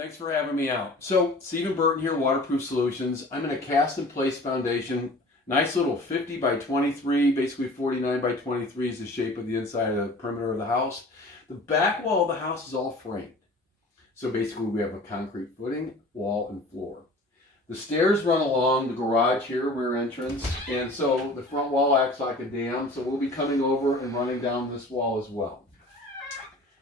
Thanks for having me out. So, Stephen Burton here, Waterproof Solutions. I'm in a cast in place foundation. Nice little 50 by 23, basically 49 by 23 is the shape of the inside of the perimeter of the house. The back wall of the house is all framed. So basically we have a concrete footing, wall, and floor. The stairs run along the garage here, rear entrance, and so the front wall acts like a dam, so we'll be coming over and running down this wall as well.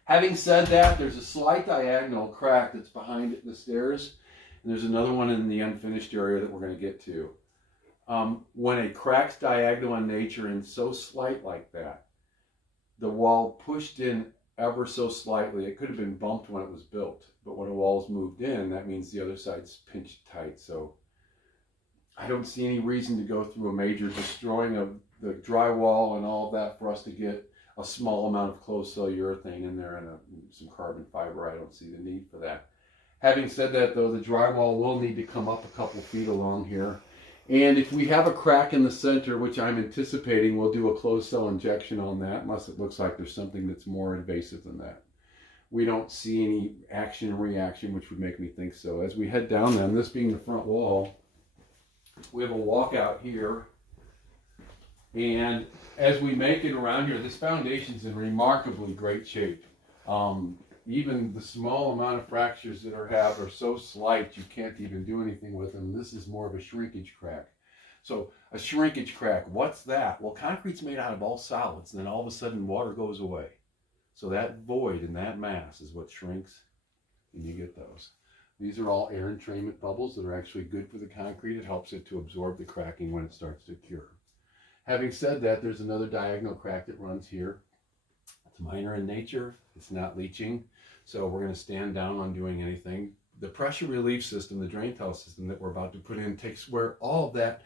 Having said that, there's a slight diagonal crack that's behind the stairs, and there's another one in the unfinished area that we're going to get to. When a crack's diagonal in nature and so slight like that, the wall pushed in ever so slightly. It could have been bumped when it was built, but when a wall's moved in, that means the other side's pinched tight. So I don't see any reason to go through a major destroying of the drywall and all of that for us to get a small amount of closed cell urethane in there and some carbon fiber. I don't see the need for that. Having said that though, the drywall will need to come up a couple feet along here. And if we have a crack in the center, which I'm anticipating, we'll do a closed cell injection on that, unless it looks like there's something that's more invasive than that. We don't see any action and reaction, which would make me think so. As we head down then, this being the front wall, we have a walkout here. And as we make it around here, this foundation's in remarkably great shape. Even the small amount of fractures that are so slight you can't even do anything with them. This is more of a shrinkage crack. So a shrinkage crack, what's that? Well, concrete's made out of all solids, and then all of a sudden water goes away. So that void in that mass is what shrinks, and you get those. These are all air entrainment bubbles that are actually good for the concrete. It helps it to absorb the cracking when it starts to cure. Having said that, there's another diagonal crack that runs here. It's minor in nature. It's not leaching. So we're going to stand down on doing anything. The pressure relief system, the drain tile system that we're about to put in, takes away all of that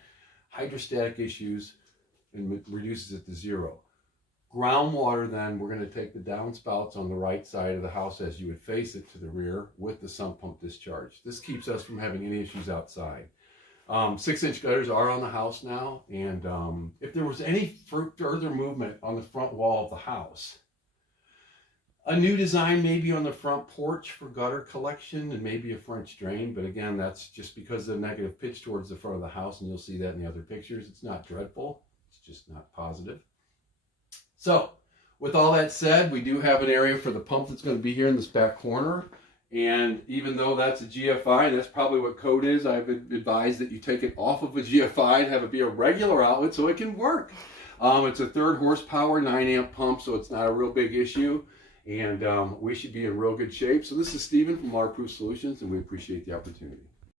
hydrostatic issues and reduces it to zero. Groundwater then, we're going to take the downspouts on the right side of the house as you would face it to the rear with the sump pump discharge. This keeps us from having any issues outside. 6-inch gutters are on the house now, and if there was any further movement on the front wall of the house, a new design maybe on the front porch for gutter collection and maybe a French drain, but again, that's just because of the negative pitch towards the front of the house, and you'll see that in the other pictures. It's not dreadful, it's just not positive. So, with all that said, we do have an area for the pump that's going to be here in this back corner. And even though that's a GFI, and that's probably what code is, I've advised that you take it off of a GFI and have it be a regular outlet so it can work. It's a 3rd horsepower, 9-amp pump, so it's not a real big issue. And we should be in real good shape. So this is Stephen from Waterproof Solutions, and we appreciate the opportunity.